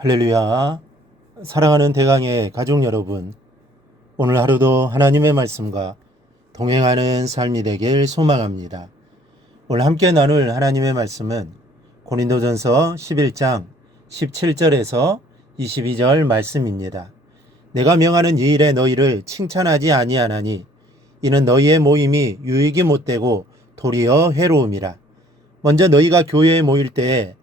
할렐루야. 사랑하는 대강의 가족 여러분, 오늘 하루도 하나님의 말씀과 동행하는 삶이 되길 소망합니다. 오늘 함께 나눌 하나님의 말씀은 고린도전서 11장 17절에서 22절 말씀입니다. 내가 명하는 이 일에 너희를 칭찬하지 아니하나니 이는 너희의 모임이 유익이 못되고 도리어 해로움이라. 먼저 너희가 교회에 모일 때에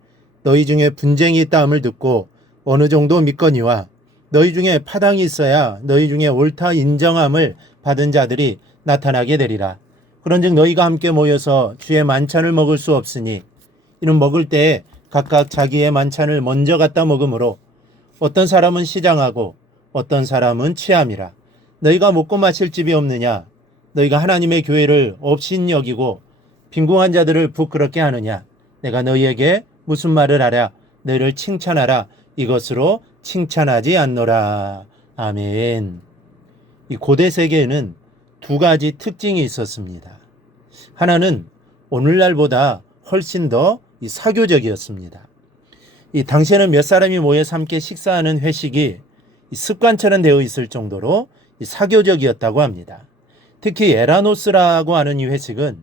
너희 중에 분쟁이 있다함을 듣고 어느 정도 믿거니와 너희 중에 파당이 있어야 너희 중에 옳다 인정함을 받은 자들이 나타나게 되리라. 그런즉 너희가 함께 모여서 주의 만찬을 먹을 수 없으니 이는 먹을 때에 각각 자기의 만찬을 먼저 갖다 먹으므로 어떤 사람은 시장하고 어떤 사람은 취함이라. 너희가 먹고 마실 집이 없느냐? 너희가 하나님의 교회를 업신 여기고 빈궁한 자들을 부끄럽게 하느냐? 내가 너희에게 무슨 말을 하랴? 너희를 칭찬하라. 이것으로 칭찬하지 않노라. 아멘. 이 고대 세계에는 두 가지 특징이 있었습니다. 하나는 오늘날보다 훨씬 더 사교적이었습니다. 이 당시에는 몇 사람이 모여서 함께 식사하는 회식이 습관처럼 되어 있을 정도로 사교적이었다고 합니다. 특히 에라노스라고 하는 이 회식은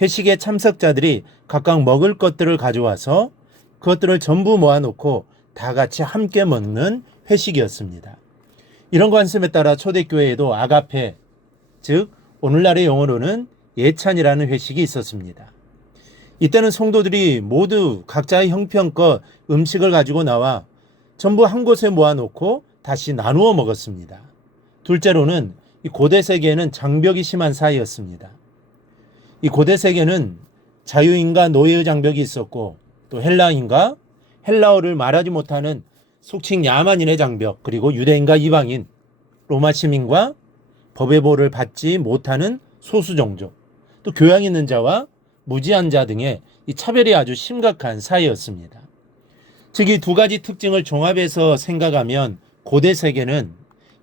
회식의 참석자들이 각각 먹을 것들을 가져와서 그것들을 전부 모아놓고 다 같이 함께 먹는 회식이었습니다. 이런 관습에 따라 초대교회에도 아가페, 즉 오늘날의 용어로는 예찬이라는 회식이 있었습니다. 이때는 성도들이 모두 각자의 형편껏 음식을 가지고 나와 전부 한 곳에 모아놓고 다시 나누어 먹었습니다. 둘째로는 이 고대 세계에는 장벽이 심한 사이였습니다. 이 고대 세계는 자유인과 노예의 장벽이 있었고 또 헬라인과 헬라어를 말하지 못하는 속칭 야만인의 장벽, 그리고 유대인과 이방인, 로마 시민과 법의 보호를 받지 못하는 소수 종족, 또 교양 있는 자와 무지한 자 등의 이 차별이 아주 심각한 사이였습니다. 즉 이 두 가지 특징을 종합해서 생각하면 고대 세계는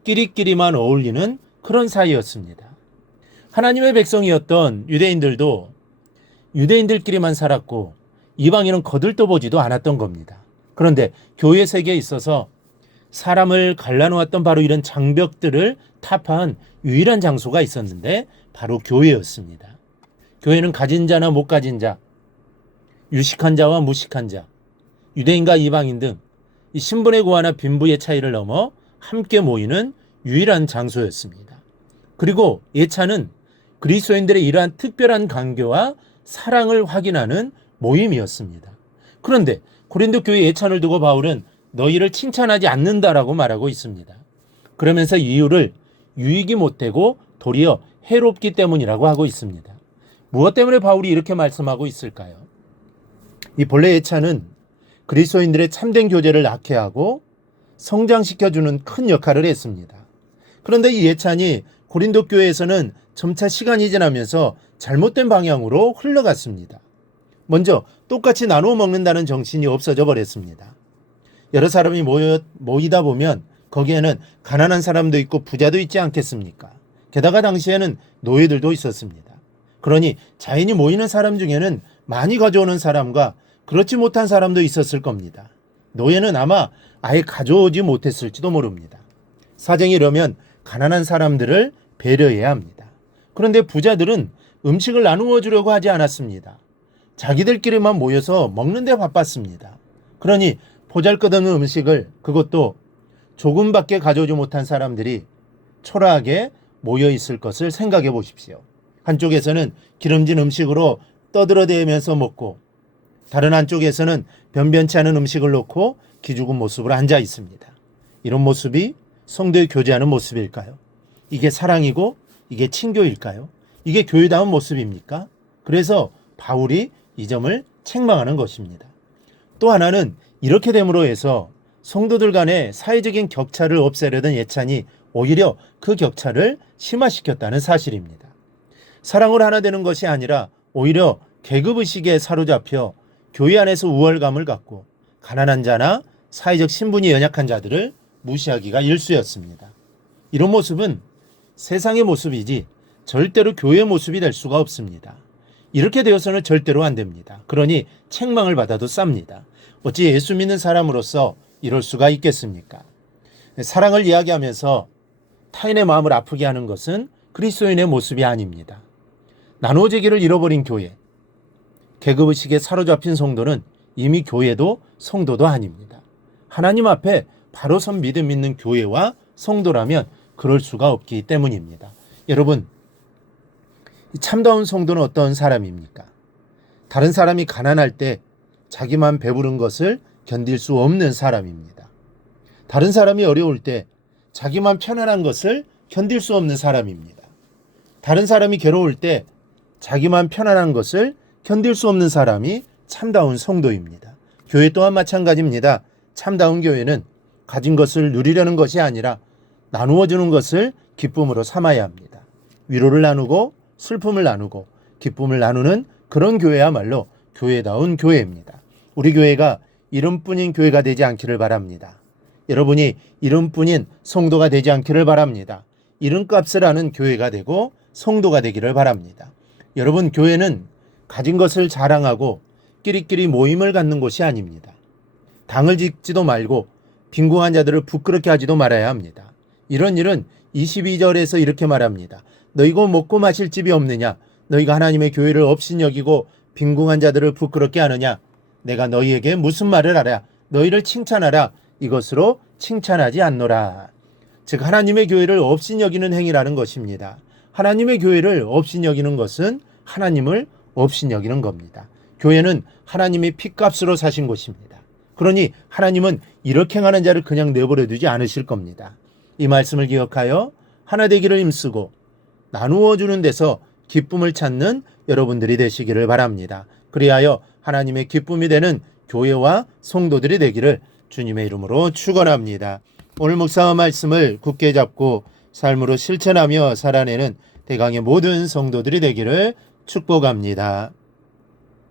끼리끼리만 어울리는 그런 사이였습니다. 하나님의 백성이었던 유대인들도 유대인들끼리만 살았고 이방인은 거들떠보지도 않았던 겁니다. 그런데 교회 세계에 있어서 사람을 갈라놓았던 바로 이런 장벽들을 타파한 유일한 장소가 있었는데 바로 교회였습니다. 교회는 가진 자나 못 가진 자, 유식한 자와 무식한 자, 유대인과 이방인 등 이 신분의 고하나 빈부의 차이를 넘어 함께 모이는 유일한 장소였습니다. 그리고 예찬은 그리스도인들의 이러한 특별한 간교와 사랑을 확인하는 모임이었습니다. 그런데 고린도 교회 예찬을 두고 바울은 너희를 칭찬하지 않는다라고 말하고 있습니다. 그러면서 이유를 유익이 못되고 도리어 해롭기 때문이라고 하고 있습니다. 무엇 때문에 바울이 이렇게 말씀하고 있을까요? 이 본래 예찬은 그리스도인들의 참된 교제를 악해하고 성장시켜주는 큰 역할을 했습니다. 그런데 이 예찬이 고린도 교회에서는 점차 시간이 지나면서 잘못된 방향으로 흘러갔습니다. 먼저 똑같이 나누어 먹는다는 정신이 없어져 버렸습니다. 여러 사람이 모이다 보면 거기에는 가난한 사람도 있고 부자도 있지 않겠습니까? 게다가 당시에는 노예들도 있었습니다. 그러니 자연히 모이는 사람 중에는 많이 가져오는 사람과 그렇지 못한 사람도 있었을 겁니다. 노예는 아마 아예 가져오지 못했을지도 모릅니다. 사정이 이러면 가난한 사람들을 배려해야 합니다. 그런데 부자들은 음식을 나누어 주려고 하지 않았습니다. 자기들끼리만 모여서 먹는 데 바빴습니다. 그러니 보잘것없는 음식을, 그것도 조금밖에 가져오지 못한 사람들이 초라하게 모여 있을 것을 생각해 보십시오. 한쪽에서는 기름진 음식으로 떠들어대면서 먹고 다른 한쪽에서는 변변치 않은 음식을 놓고 기죽은 모습으로 앉아 있습니다. 이런 모습이 성도의 교제하는 모습일까요? 이게 사랑이고 이게 친교일까요? 이게 교회다운 모습입니까? 그래서 바울이 이 점을 책망하는 것입니다. 또 하나는 이렇게 됨으로 해서 성도들 간의 사회적인 격차를 없애려던 예찬이 오히려 그 격차를 심화시켰다는 사실입니다. 사랑으로 하나 되는 것이 아니라 오히려 계급의식에 사로잡혀 교회 안에서 우월감을 갖고 가난한 자나 사회적 신분이 연약한 자들을 무시하기가 일쑤였습니다. 이런 모습은 세상의 모습이지 절대로 교회의 모습이 될 수가 없습니다. 이렇게 되어서는 절대로 안 됩니다. 그러니 책망을 받아도 쌉니다. 어찌 예수 믿는 사람으로서 이럴 수가 있겠습니까? 사랑을 이야기하면서 타인의 마음을 아프게 하는 것은 그리스도인의 모습이 아닙니다. 나누어지기를 잃어버린 교회, 계급의식에 사로잡힌 성도는 이미 교회도 성도도 아닙니다. 하나님 앞에 바로 선 믿음 있는 교회와 성도라면 그럴 수가 없기 때문입니다. 여러분, 참다운 성도는 어떤 사람입니까? 다른 사람이 가난할 때 자기만 배부른 것을 견딜 수 없는 사람입니다. 다른 사람이 어려울 때 자기만 편안한 것을 견딜 수 없는 사람입니다. 다른 사람이 괴로울 때 자기만 편안한 것을 견딜 수 없는 사람이 참다운 성도입니다. 교회 또한 마찬가지입니다. 참다운 교회는 가진 것을 누리려는 것이 아니라 나누어 주는 것을 기쁨으로 삼아야 합니다. 위로를 나누고 슬픔을 나누고 기쁨을 나누는 그런 교회야말로 교회다운 교회입니다. 우리 교회가 이름뿐인 교회가 되지 않기를 바랍니다. 여러분이 이름뿐인 성도가 되지 않기를 바랍니다. 이름값을 아는 교회가 되고 성도가 되기를 바랍니다. 여러분, 교회는 가진 것을 자랑하고 끼리끼리 모임을 갖는 곳이 아닙니다. 당을 짓지도 말고 빈궁한 자들을 부끄럽게 하지도 말아야 합니다. 이런 일은 22절에서 이렇게 말합니다. 너희가 먹고 마실 집이 없느냐? 너희가 하나님의 교회를 업신여기고 빈궁한 자들을 부끄럽게 하느냐? 내가 너희에게 무슨 말을 하랴? 너희를 칭찬하라. 이것으로 칭찬하지 않노라. 즉 하나님의 교회를 업신여기는 행위라는 것입니다. 하나님의 교회를 업신여기는 것은 하나님을 업신여기는 겁니다. 교회는 하나님의 피값으로 사신 곳입니다. 그러니 하나님은 이렇게 행하는 자를 그냥 내버려 두지 않으실 겁니다. 이 말씀을 기억하여 하나 되기를 힘쓰고 나누어 주는 데서 기쁨을 찾는 여러분들이 되시기를 바랍니다. 그리하여 하나님의 기쁨이 되는 교회와 성도들이 되기를 주님의 이름으로 축원합니다. 오늘 목사와 말씀을 굳게 잡고 삶으로 실천하며 살아내는 대강의 모든 성도들이 되기를 축복합니다.